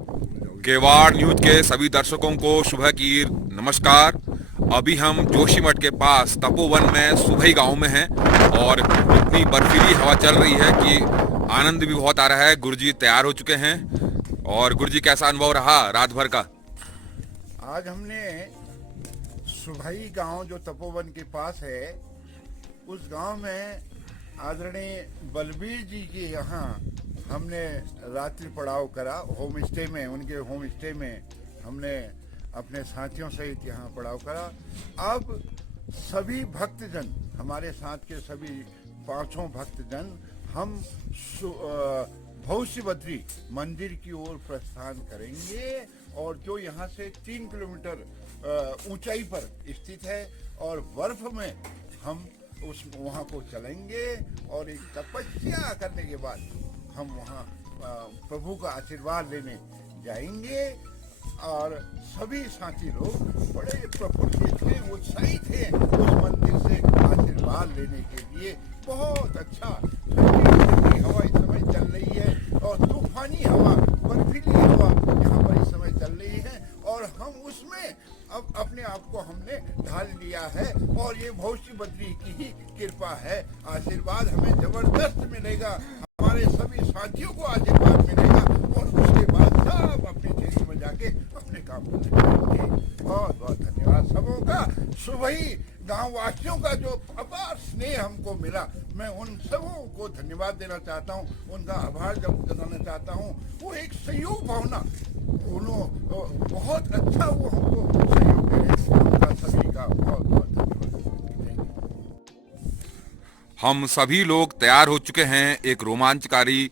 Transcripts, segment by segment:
केवाड़ न्यूज के सभी दर्शकों को सुबह की नमस्कार। अभी हम जोशीमठ के पास तपोवन में सुबही गांव में हैं और इतनी बर्फीली हवा चल रही है कि आनंद भी बहुत आ रहा है। गुरुजी तैयार हो चुके हैं। और गुरुजी, कैसा अनुभव रहा रात भर का? आज हमने सुभाई गांव जो तपोवन के पास है, उस गांव में आदरणीय बलबीर जी के यहाँ हमने रात्रि पड़ाव करा। होम स्टे में, उनके होम स्टे में हमने अपने साथियों सहित यहाँ पड़ाव करा। अब सभी भक्तजन, हमारे साथ के सभी पांचों भक्तजन, हम भविष्य बद्री मंदिर की ओर प्रस्थान करेंगे, और जो यहाँ से 3 किलोमीटर ऊंचाई पर स्थित है, और बर्फ में हम उस वहाँ को चलेंगे, और एक तपस्या करने के बाद हम वहाँ प्रभु का आशीर्वाद लेने जाएंगे। और सभी साथी लोग बड़े प्रफुल्लित थे, उत्साहित थे उस मंदिर से आशीर्वाद लेने के लिए। बहुत अच्छा ठंडी हवा इस समय चल रही है, और तूफानी हवा, बर्फीली हवा यहाँ पर इस समय चल रही है, और हम उसमें अब अपने आप को हमने ढाल लिया है। और ये भविष्य बद्री की ही कृपा है। आशीर्वाद हमें जबरदस्त मिलेगा, हमारे सभी साथियों को आशीर्वाद मिलेगा, और उसके बाद सब अपनी ठेली में जाके अपने काम को करेंगे। बहुत बहुत धन्यवाद सबों का। सुबही गांव वासियों का जो अपार स्नेह हमको मिला, मैं उन सबों को धन्यवाद देना चाहता हूं, उनका आभार जताना चाहता हूं। वो एक सहयोग भावना, उन्होंने बहुत अच्छा वो हमको सहयोग दे रहे हैं। उनका सभी का बहुत बहुत धन्यवाद। हम सभी लोग तैयार हो चुके हैं एक रोमांचकारी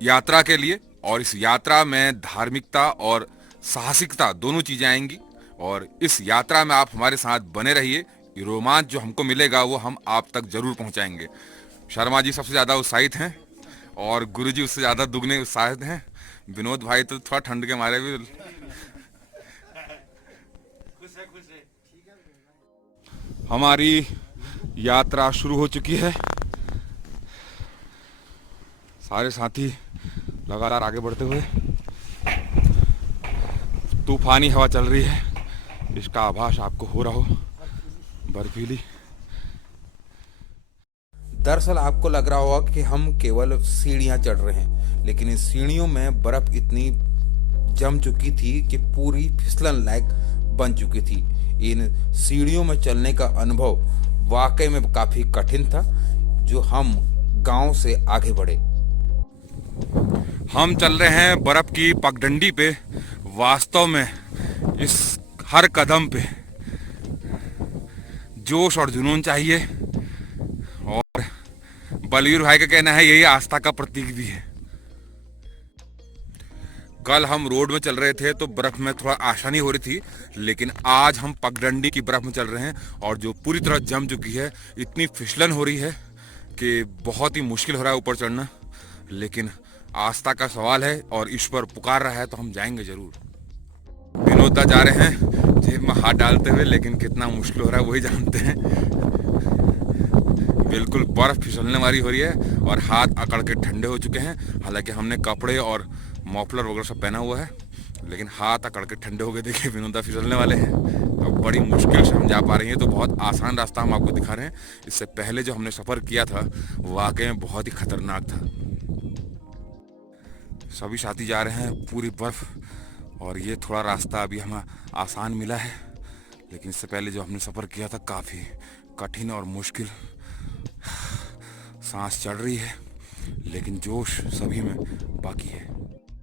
यात्रा के लिए, और इस यात्रा में धार्मिकता और साहसिकता दोनों चीजें आएंगी। और इस यात्रा में आप हमारे साथ बने रहिए। ये रोमांच जो हमको मिलेगा वो हम आप तक जरूर पहुंचाएंगे। शर्मा जी सबसे ज्यादा उत्साहित हैं, और गुरुजी उससे ज्यादा दुगने उत्साहित हैं। विनोद भाई तो थोड़ा ठंड के मारे भी हमारी यात्रा शुरू हो चुकी है। सारे साथी लगातार आगे बढ़ते हुए, तूफानी हवा चल रही है, इसका आभास आपको हो रहा हो, बर्फीली। दरअसल आपको लग रहा होगा कि हम केवल सीढ़ियां चढ़ रहे हैं, लेकिन इन सीढ़ियों में बर्फ इतनी जम चुकी थी कि पूरी फिसलन लायक बन चुकी थी। इन सीढ़ियों में चलने का अनुभव वाकई में काफी कठिन था। जो हम गांव से आगे बढ़े, हम चल रहे हैं बर्फ की पगडंडी पे। वास्तव में इस हर कदम पे जोश और जुनून चाहिए, और बलवीर भाई का कहना है यही आस्था का प्रतीक भी है। कल हम रोड में चल रहे थे तो बर्फ में थोड़ा आसानी हो रही थी, लेकिन आज हम पगडंडी की बर्फ में चल रहे हैं, और जो पूरी तरह जम चुकी है, इतनी फिसलन हो रही है कि बहुत ही मुश्किल हो रहा है ऊपर चढ़ना। लेकिन आस्था का सवाल है और ईश्वर पुकार रहा है तो हम जाएंगे जरूर। विनोदा जा रहे हैं जेब में हाथ डालते हुए, लेकिन कितना मुश्किल हो रहा है वही जानते हैं। बिल्कुल बर्फ फिसलने वाली हो रही है, और हाथ अकड़ के ठंडे हो चुके हैं। हालांकि हमने कपड़े और मॉफलर वगैरह सब पहना हुआ है, लेकिन हाथ अकड़ के ठंडे हो गए। देखिए विनोदा फिसलने वाले हैं। अब बड़ी मुश्किल से हम जा पा रही हैं। तो बहुत आसान रास्ता हम आपको दिखा रहे हैं। इससे पहले जो हमने सफ़र किया था वाकई में बहुत ही खतरनाक था। सभी साथी जा रहे हैं पूरी बर्फ, और ये थोड़ा रास्ता अभी हमें आसान मिला है, लेकिन इससे पहले जो हमने सफ़र किया था काफ़ी कठिन और मुश्किल। सांस चढ़ रही है, लेकिन जोश सभी में बाकी है।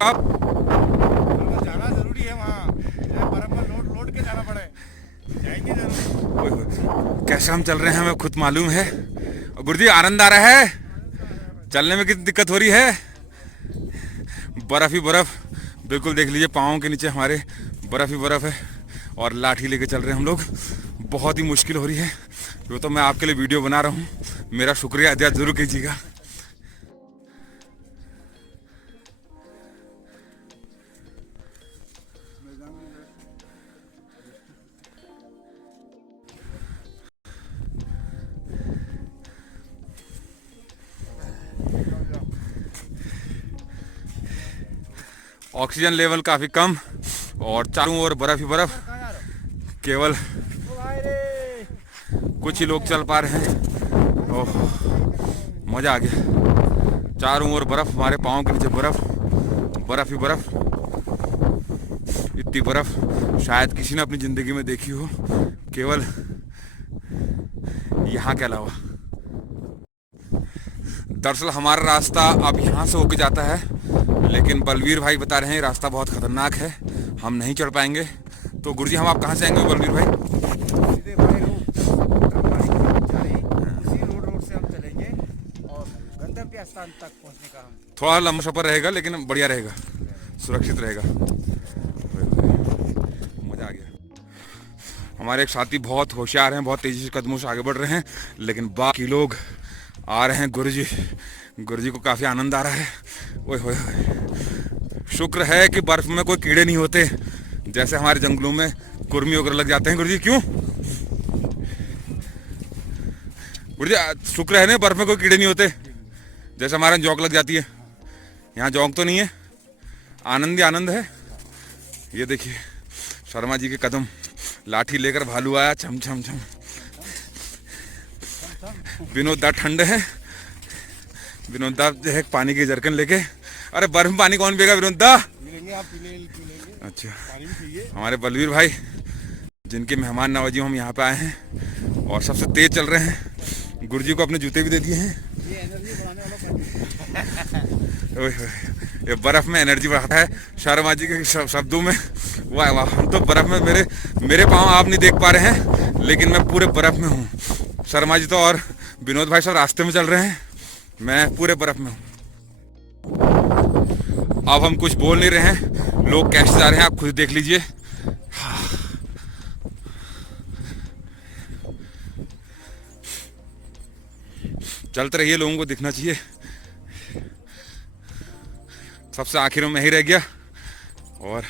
अब जाना जरूरी है, वहाँ बर्फ में लोट के जाना पड़े, जाएंगे जरूर। कैसे हम चल रहे हैं हमें खुद मालूम है। गुरुजी, आनंद आ रहा है? चलने में कितनी दिक्कत हो रही है? बर्फ ही बर्फ, बिल्कुल देख लीजिए पाँव के नीचे हमारे बर्फ ही बर्फ है, और लाठी लेके चल रहे हैं हम लोग। बहुत ही मुश्किल हो रही है। वो तो मैं आपके लिए वीडियो बना रहा हूँ, मेरा शुक्रिया अदा जरूर कीजिएगा। ऑक्सीजन लेवल काफी कम और चारों ओर बर्फ ही बर्फ। केवल कुछ ही लोग चल पा रहे हैं। ओह, मजा आ गया। चारों ओर बर्फ, हमारे पाँव के नीचे बर्फ, बर्फ ही बर्फ। इतनी बर्फ शायद किसी ने अपनी जिंदगी में देखी हो, केवल यहाँ के अलावा। दरअसल हमारा रास्ता अब यहाँ से होके जाता है, लेकिन बलवीर भाई बता रहे हैं रास्ता बहुत खतरनाक है, हम नहीं चढ़ पाएंगे। तो गुरुजी हम आप कहाँ से आएंगे बलवीर भाई? सीधे बाई रोड से हम चलेंगे और गंतव्य स्थान तक पहुंचने का हम थोड़ा लंबा सफर रहेगा, लेकिन बढ़िया रहेगा, सुरक्षित रहेगा। मजा आ गया। हमारे एक साथी बहुत होशियार हैं, बहुत तेजी से कदमों से आगे बढ़ रहे हैं, लेकिन बाकी लोग आ रहे हैं। गुरुजी को काफी आनंद आ रहा है। ओए होए होए, शुक्र है कि बर्फ में कोई कीड़े नहीं होते, जैसे हमारे जंगलों में कुर्मी वगैरह लग जाते हैं। गुरुजी क्यों? गुरुजी शुक्र है ना बर्फ में कोई कीड़े नहीं होते, जैसे हमारे जौंक लग जाती है। यहाँ जौंक तो नहीं है, आनंद ही आनंद है। ये देखिए शर्मा जी के कदम, लाठी लेकर भालू आया, छम छम छम। विनोद दा ठंड है, विनोद दा जो है पानी की जरकन लेके। अरे बर्फ में पानी कौन पिएगा विनोद दा? आप पी लेंगे। अच्छा, पानी भी चाहिए। हमारे बलवीर भाई जिनके मेहमान नवाजी हम यहाँ पे आए हैं और सबसे तेज चल रहे हैं। गुरुजी को अपने जूते भी दे दिए हैं। ये एनर्जी बढ़ाने वाला ओए होए, ये बर्फ में एनर्जी बढ़ाता है। शर्मा जी के शब्दों में, वाह वाह, हम तो बर्फ में, मेरे पाँव आप नहीं देख पा रहे हैं, लेकिन मैं पूरे बर्फ में हूँ। शर्मा जी तो और विनोद भाई सब रास्ते में चल रहे हैं, मैं पूरे बर्फ में हूँ। अब हम कुछ बोल नहीं रहे हैं, लोग कैसे जा रहे हैं आप खुद देख लीजिए। चलते रहिए, लोगों को दिखना चाहिए। सबसे आखिर में ही रह गया और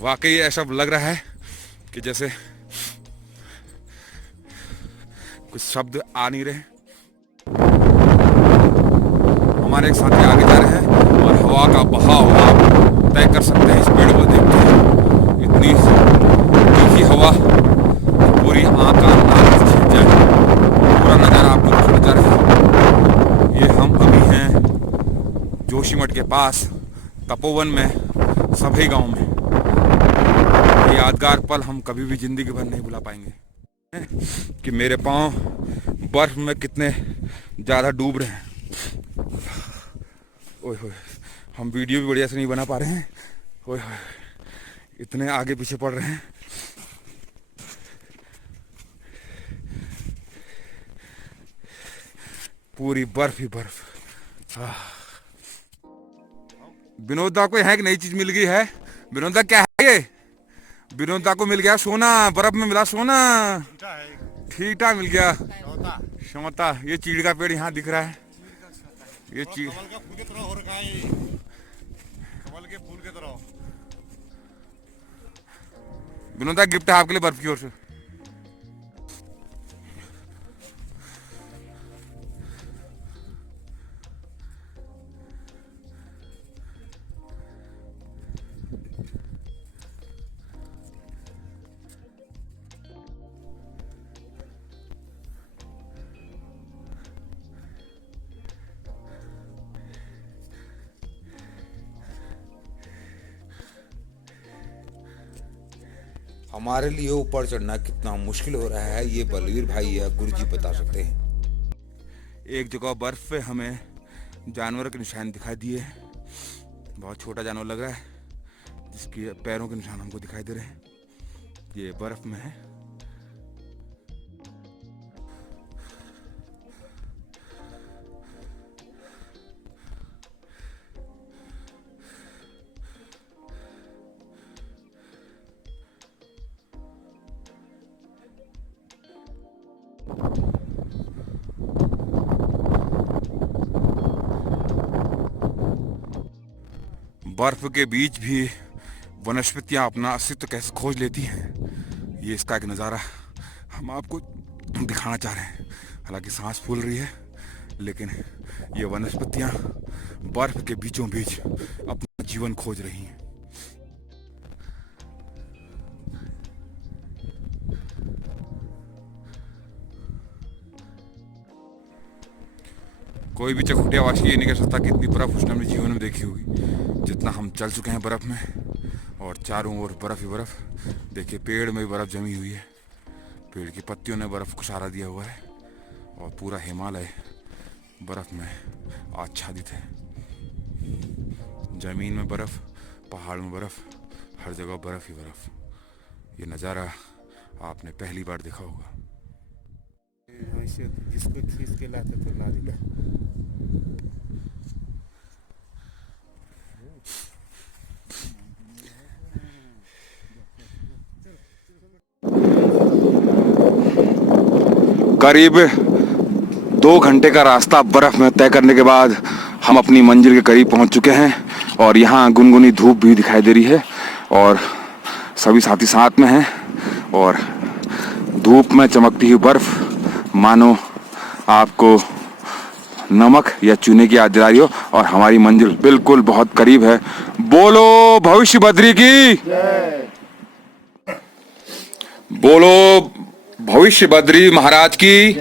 वाकई ऐसा लग रहा है कि जैसे कुछ शब्द आ नहीं रहे। हमारे एक साथी आगे जा रहे हैं और हवा का बहाव आप तय कर सकते हैं इस पेड़ को देख के। इतनी तीखी हवा पूरी आंख का नाक खींच जाए, पूरा नजारा आपको दिखाना चाह रहे हैं। ये हम अभी हैं जोशीमठ के पास तपोवन में, सभी गांव में। ये यादगार पल हम कभी भी जिंदगी भर नहीं भुला पाएंगे कि मेरे पांव बर्फ में कितने ज़्यादा डूब रहे हैं। ओए होए, हम वीडियो भी बढ़िया से नहीं बना पा रहे हैं। ओए होए, इतने आगे पीछे पड़ रहे हैं। पूरी बर्फ ही बर्फ। विनोदा को यहाँ एक नई चीज मिल गई है। विनोदा क्या है ये? विनोदा को मिल गया सोना, बर्फ में मिला सोना। ठीटा मिल गया, शौता। ये चीड़ का पेड़ यहाँ दिख रहा है। ये चीड़ कमल के फूल की तरह। विनोदा गिफ्ट है आपके लिए बर्फ की ओर से। हमारे लिए ऊपर चढ़ना कितना मुश्किल हो रहा है ये बलवीर भाई या गुरुजी बता सकते हैं। एक जगह बर्फ पे हमें जानवरों के निशान दिखाई दिए। बहुत छोटा जानवर लग रहा है, जिसके पैरों के निशान हमको दिखाई दे रहे हैं। ये बर्फ में है। बर्फ के बीच भी वनस्पतियां अपना अस्तित्व कैसे खोज लेती हैं, ये इसका एक नज़ारा हम आपको दिखाना चाह रहे हैं। हालांकि सांस फूल रही है, लेकिन ये वनस्पतियां बर्फ के बीचों बीच अपना जीवन खोज रही हैं। कोई भी चकुटियावासी ये नहीं कह सकता कि इतनी बर्फ उसने अपने जीवन में देखी होगी जितना हम चल चुके हैं बर्फ में। और चारों ओर बर्फ ही बर्फ। देखिए पेड़ में भी बर्फ जमी हुई है, पेड़ की पत्तियों ने बर्फ को सहारा दिया हुआ है और पूरा हिमालय बर्फ में आच्छादित है। जमीन में बर्फ, पहाड़ में बर्फ, हर जगह बर्फ ही बर्फ। ये नज़ारा आपने पहली बार देखा होगा। ऐसे जिसको खींच के लाते तो ला दिया। करीब 2 घंटे का रास्ता बर्फ में तय करने के बाद हम अपनी मंजिल के करीब पहुंच चुके हैं और यहाँ गुनगुनी धूप भी दिखाई दे रही है और सभी साथी साथ में हैं और धूप में चमकती हुई बर्फ मानो आपको नमक या चूने की याद दिला रही हो और हमारी मंजिल बिल्कुल बहुत करीब है। बोलो भविष्य बद्री की, बोलो भविष्य बद्री महाराज की,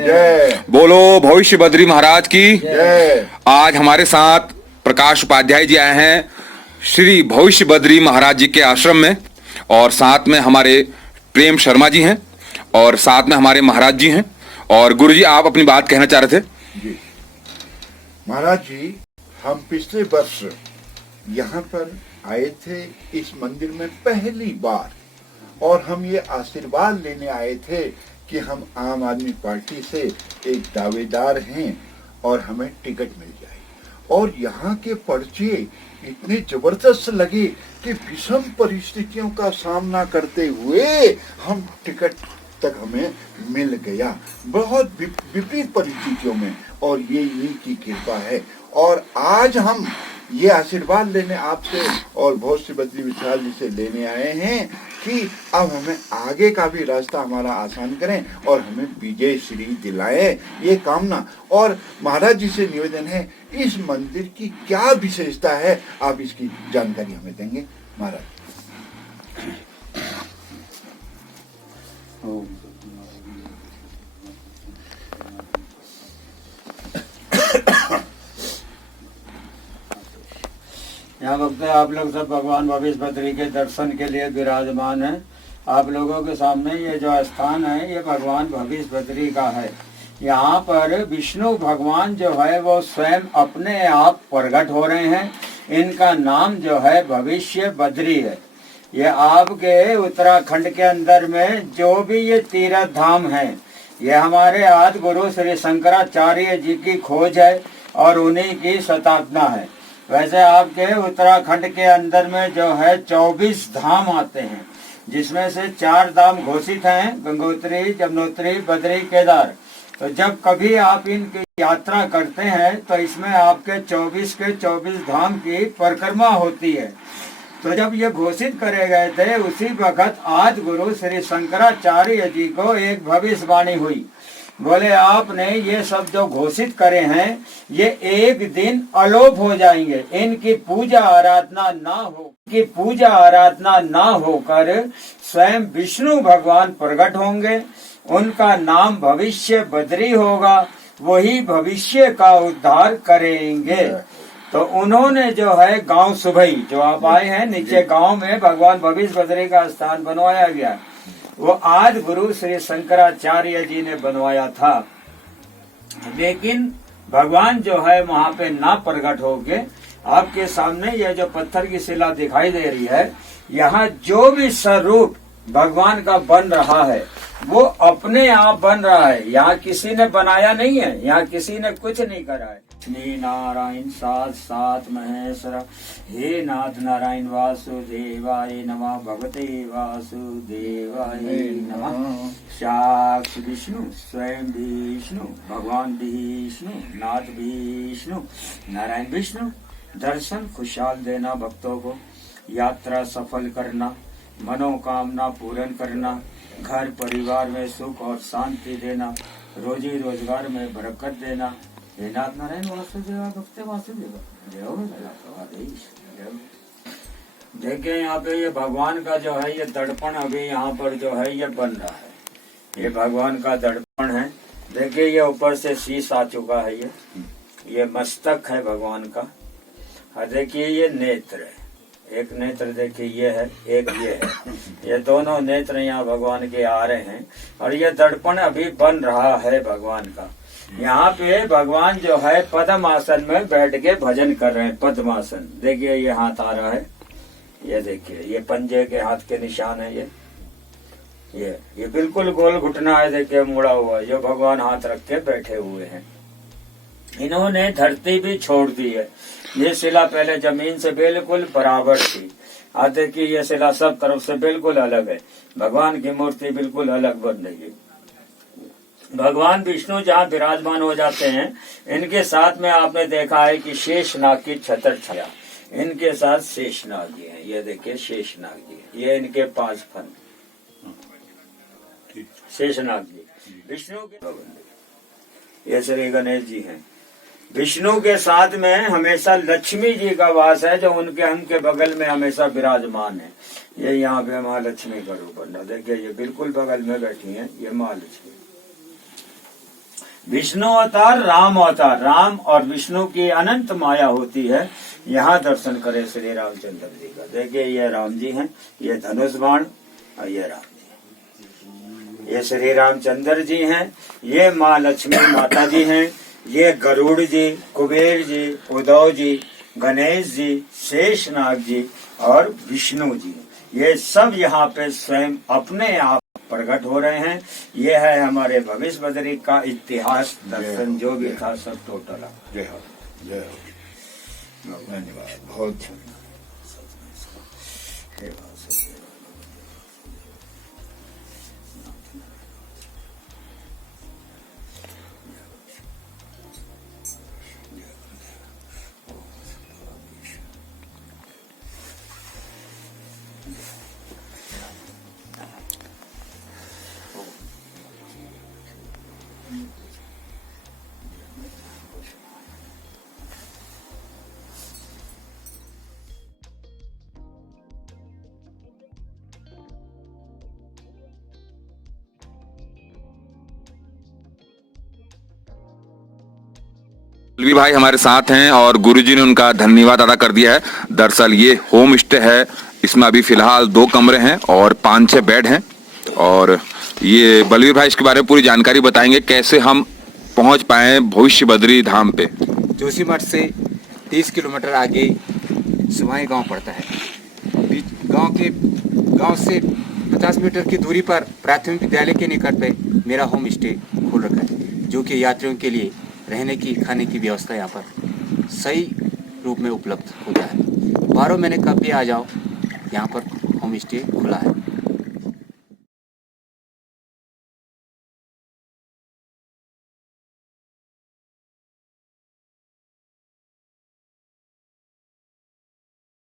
बोलो भविष्य बद्री महाराज की। आज हमारे साथ प्रकाश उपाध्याय जी आए हैं श्री भविष्य बद्री महाराज जी के आश्रम में और साथ में हमारे प्रेम शर्मा जी हैं और साथ में हमारे महाराज जी हैं। और गुरु जी आप अपनी बात कहना चाह रहे थे। जी महाराज जी, हम पिछले वर्ष यहाँ पर आए थे इस मंदिर में पहली बार और हम ये आशीर्वाद लेने आए थे कि हम आम आदमी पार्टी से एक दावेदार हैं और हमें टिकट मिल जाए। और यहाँ के पर्चे इतने जबरदस्त लगे कि विषम परिस्थितियों का सामना करते हुए हम टिकट तक हमें मिल गया, बहुत विपरीत परिस्थितियों में, और ये इन्हीं की कृपा है। और आज हम ये आशीर्वाद लेने आपसे और भविष्य बद्री विशाल जी से लेने आए हैं कि अब हमें आगे का भी रास्ता हमारा आसान करें और हमें विजय श्री दिलाएं, ये कामना। और महाराज जी से निवेदन है, इस मंदिर की क्या विशेषता है आप इसकी जानकारी हमें देंगे महाराज। यहाँ वक्त आप लोग सब भगवान भविष्य बद्री के दर्शन के लिए विराजमान हैं। आप लोगों के सामने ये जो स्थान है ये भगवान भविष्य बद्री का है। यहाँ पर विष्णु भगवान जो है वो स्वयं अपने आप प्रकट हो रहे हैं। इनका नाम जो है भविष्य बद्री है। ये आपके उत्तराखंड के अंदर में जो भी ये तीर्थ धाम है ये हमारे आदि गुरु श्री शंकराचार्य जी की खोज है और उन्हीं की स्थापना है। वैसे आपके उत्तराखंड के अंदर में जो है 24 धाम आते हैं, जिसमें से 4 धाम घोषित हैं, गंगोत्री, यमुनोत्री, बद्री, केदार। तो जब कभी आप इनकी यात्रा करते हैं तो इसमें आपके 24 के 24 धाम की परिक्रमा होती है। तो जब ये घोषित करे गए थे उसी वक्त आदि गुरु श्री शंकराचार्य जी को एक भविष्यवाणी हुई। बोले आपने ये सब जो घोषित करे हैं ये एक दिन अलोप हो जाएंगे, इनकी पूजा आराधना ना होकर स्वयं विष्णु भगवान प्रकट होंगे। उनका नाम भविष्य बद्री होगा, वही भविष्य का उद्धार करेंगे। तो उन्होंने जो है गांव सुबई जो आप आए हैं नीचे गांव में भगवान भविष्य बद्री का स्थान बनवाया गया, वो आदि गुरु श्री शंकराचार्य जी ने बनवाया था। लेकिन भगवान जो है वहाँ पे ना प्रकट होके आपके सामने यह जो पत्थर की शिला दिखाई दे रही है, यहाँ जो भी स्वरूप भगवान का बन रहा है वो अपने आप बन रहा है। यहाँ किसी ने बनाया नहीं है, यहाँ किसी ने कुछ नहीं करा है। श्री नारायण सात सात महेश्वर, हे नाथ नारायण वासुदेवाय नमः, भगवते वासुदेवाय नमः। साक्ष विष्णु स्वयं विष्णु, भगवान विष्णु, नाथ विष्णु, नारायण विष्णु। दर्शन खुशहाल देना भक्तों को, यात्रा सफल करना, मनोकामना पूर्ण करना, घर परिवार में सुख और शांति देना, रोजी रोजगार में बरकत देना। हे नाथ नारायण वासुदेवा भक्ते वासुदेवा, जय हो जलादेश। देखिए यहाँ पे ये भगवान का जो है ये दर्पण अभी यहाँ पर जो है ये बन रहा है। ये भगवान का दर्पण है। देखिए ये ऊपर से शीश आ चुका है। ये ये मस्तक है भगवान का। और देखिए ये नेत्र है, एक नेत्र देखिए ये है, एक ये है, ये दोनों नेत्र यहाँ भगवान के आ रहे हैं। और ये दर्पण अभी बन रहा है भगवान का। यहाँ पे भगवान जो है पद्मासन में बैठ के भजन कर रहे हैं। पद्मासन देखिए ये हाथ आ रहा है, ये देखिए ये पंजे के हाथ के निशान है। ये बिल्कुल गोल घुटना है, देखिए मुड़ा हुआ, जो भगवान हाथ रख के बैठे हुए हैं। इन्होंने धरती भी छोड़ दी है। ये शिला पहले जमीन से बिल्कुल बराबर थी, आज देखिए ये शिला सब तरफ से बिल्कुल अलग है। भगवान की मूर्ति बिल्कुल अलग बन रही है। भगवान विष्णु जहाँ विराजमान हो जाते हैं, इनके साथ में आपने देखा है कि शेषनाग की छतर छाया, इनके साथ शेषनाग जी है। ये देखिए शेषनाग जी, ये इनके 5 फन शेषनाग जी। विष्णु के ये श्री गणेश जी हैं। विष्णु के साथ में हमेशा लक्ष्मी जी का वास है, जो उनके बगल में हमेशा विराजमान है। ये यहाँ पे महालक्ष्मी का रूप बना, देखिए ये बिल्कुल बगल में बैठी हैं, ये महालक्ष्मी। विष्णु अवतार, राम अवतार, राम और विष्णु की अनंत माया होती है। यहाँ दर्शन करे श्री रामचंद्र जी का। देखिए ये राम जी हैं, ये धनुष बाण, और ये राम जी, ये श्री रामचंद्र जी हैं। ये माँ लक्ष्मी माता जी हैं। ये गरुड़ जी, कुबेर जी, उद्धव जी, गणेश जी, शेषनाग जी और विष्णु जी, ये सब यहाँ पे स्वयं अपने आप प्रकट हो रहे हैं। ये है हमारे भविष्य बदरी का इतिहास दर्शन, जो भी था सब टोटल। जय हो, जय हो, धन्यवाद, बहुत बलवी भाई हमारे साथ हैं और गुरुजी ने उनका धन्यवाद अदा कर दिया है। दरअसल ये होम स्टे है, इसमें अभी फिलहाल 2 कमरे हैं और 5-6 बेड हैं। और ये बलवी भाई इसके बारे में पूरी जानकारी बताएंगे, कैसे हम पहुंच पाए भविष्य बद्री धाम पे। जोशीमठ से 30 किलोमीटर आगे सुवाई गांव पड़ता है। गांव से 50 मीटर की दूरी पर प्राथमिक विद्यालय के निकट पे मेरा होम स्टे खोल रखा है, जो कि यात्रियों के लिए रहने की, खाने की व्यवस्था यहाँ पर सही रूप में उपलब्ध होता है। 12 महीने कब भी आ जाओ, यहाँ पर होम स्टे खुला है।